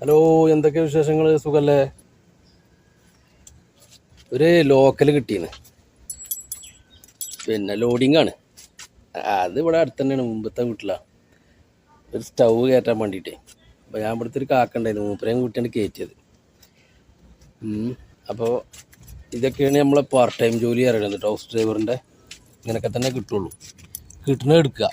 Hello, എന്തൊക്കെ വിശേഷങ്ങൾ? സുഖല്ലേ? ഒരു ലോക്കൽ കിട്ടിയെന്ന്, പിന്നെ ലോഡിംഗ് ആണ്. അത് ഇവിടെ അടുത്ത് തന്നെയാണ്, മുമ്പത്തെ വീട്ടിലാണ്. ഒരു സ്റ്റൗ കയറ്റാൻ വേണ്ടിയിട്ടേ. അപ്പോൾ ഞാൻ ഇവിടുത്തെ ഒരു കാക്കുണ്ടായിരുന്നു, മൂപ്പരെയും കൂട്ടിയാണ് കയറ്റിയത്. അപ്പോൾ ഇതൊക്കെയാണ് നമ്മളെ പാർട്ട് ടൈം ജോലി അറിയുന്നത്. ഹൗസ് ഡ്രൈവറിൻ്റെ ഇങ്ങനെയൊക്കെ തന്നെ കിട്ടുള്ളൂ. കിട്ടുന്നത് എടുക്കുക.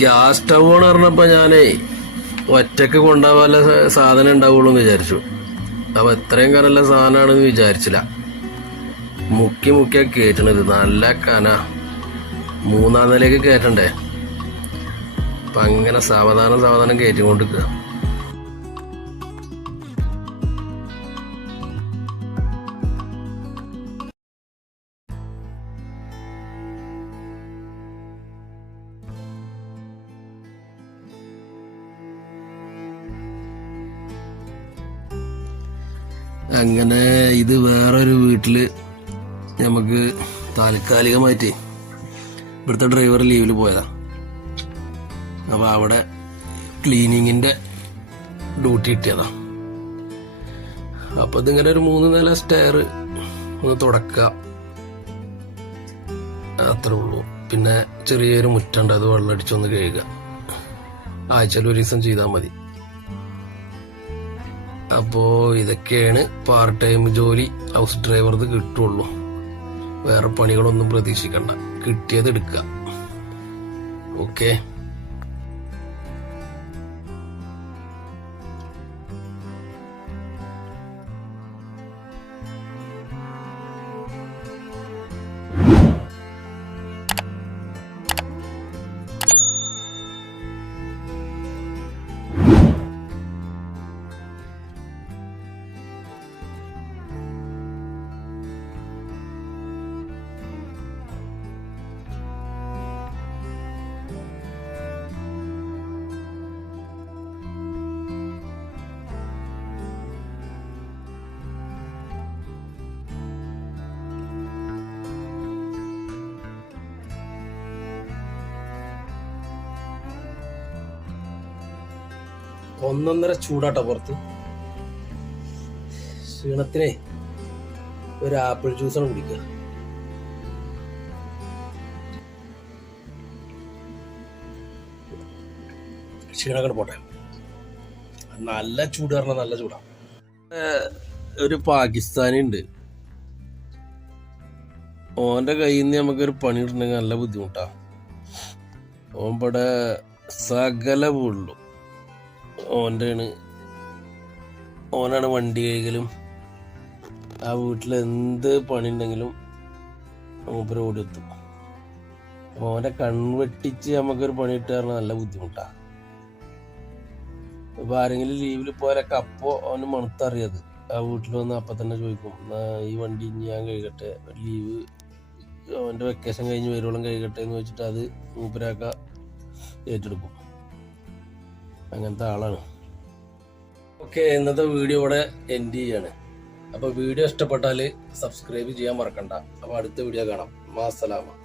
ഗ്യാസ് സ്റ്റൗ എന്ന് പറഞ്ഞപ്പോൾ ഞാനേ ഒറ്റക്ക് കൊണ്ടുപോകാനുള്ള സാധനം ഉണ്ടാവുള്ളൂ എന്ന് വിചാരിച്ചു. അപ്പോൾ ഇത്രയും കനല്ല സാധനമാണെന്ന് വിചാരിച്ചില്ല. മുക്കിയാ കയറ്റണത്. നല്ല കന, 3-ാം നിലയ്ക്ക് കയറ്റണ്ടേ. അപ്പം അങ്ങനെ സാവധാനം കയറ്റിക്കൊണ്ടിരിക്കുക. അങ്ങനെ ഇത് വേറൊരു വീട്ടില് നമുക്ക് താൽക്കാലികമായിട്ട് ഇവിടുത്തെ ഡ്രൈവർ ലീവിൽ പോയതാ. അപ്പൊ അവിടെ ക്ലീനിങ്ങിന്റെ ഡ്യൂട്ടി കിട്ടിയതാ. അപ്പൊ ഇതിങ്ങനെ ഒരു 3 നില സ്റ്റെയർ ഒന്ന് തുടക്കുക, അത്രേ ഉള്ളൂ. പിന്നെ ചെറിയൊരു മുറ്റുണ്ട്, അത് വെള്ളമടിച്ചൊന്ന് കഴുകുക. ആഴ്ചയിൽ 1 ദിവസം ചെയ്താൽ മതി. അപ്പോ ഇതൊക്കെയാണ് പാർട്ട് ടൈം ജോലി. ഹൗസ് ഡ്രൈവർക്ക് കിട്ടുള്ളൂ. വേറെ പണികളൊന്നും പ്രതീക്ഷിക്കണ്ട, കിട്ടിയത് എടുക്കുക. ഓക്കെ. ഒന്നൊന്നര ചൂടാട്ടോ പുറത്ത്. ക്ഷീണത്തിനെ ഒരു ആപ്പിൾ ജ്യൂസാണ് കുടിക്കുക. ക്ഷീണങ്ങൾ പോട്ടെ. നല്ല ചൂട് പറഞ്ഞാൽ നല്ല ചൂടാ. ഒരു പാകിസ്ഥാനി ഉണ്ട്, ഓന്റെ കയ്യിൽ നിന്ന് നമുക്കൊരു പണി ഇടണമെങ്കിൽ നല്ല ബുദ്ധിമുട്ടാ. ഓൻ ഇവിടെ സകല വീട്ടിലും ഓനാണ് വണ്ടി കൈകലും. ആ വീട്ടിൽ എന്ത് പണി ഉണ്ടെങ്കിലും മൂപ്പര് ഓടിയെത്തും. ഓനെ കൺവെട്ടിച്ച് നമുക്കൊരു പണി ഇട്ടാൽ നല്ല ബുദ്ധിമുട്ടാ. ഇപ്പൊ ആരെങ്കിലും ലീവിൽ പോയാലൊക്കെ അപ്പോ അവന് മണത്തറിയത്. ആ വീട്ടിൽ വന്ന് അപ്പൊ തന്നെ ചോദിക്കും, ഈ വണ്ടി ഇനി ഞാൻ കഴുകട്ടെ, ലീവ് അവന്റെ വെക്കേഷൻ കഴിഞ്ഞ് വരുവോളം കഴുകട്ടെ എന്ന് വെച്ചിട്ട് അത് മൂപ്പരാക്ക ഏറ്റെടുക്കും. അങ്ങനത്തെ ആളാണ്. ഓക്കെ, ഇന്നത്തെ വീഡിയോ ഇവിടെ എൻഡ് ചെയ്യാണ്. അപ്പോൾ വീഡിയോ ഇഷ്ടപ്പെട്ടാൽ സബ്സ്ക്രൈബ് ചെയ്യാൻ മറക്കണ്ട. അപ്പോൾ അടുത്ത വീഡിയോ കാണാം. മാസ്സലാമ.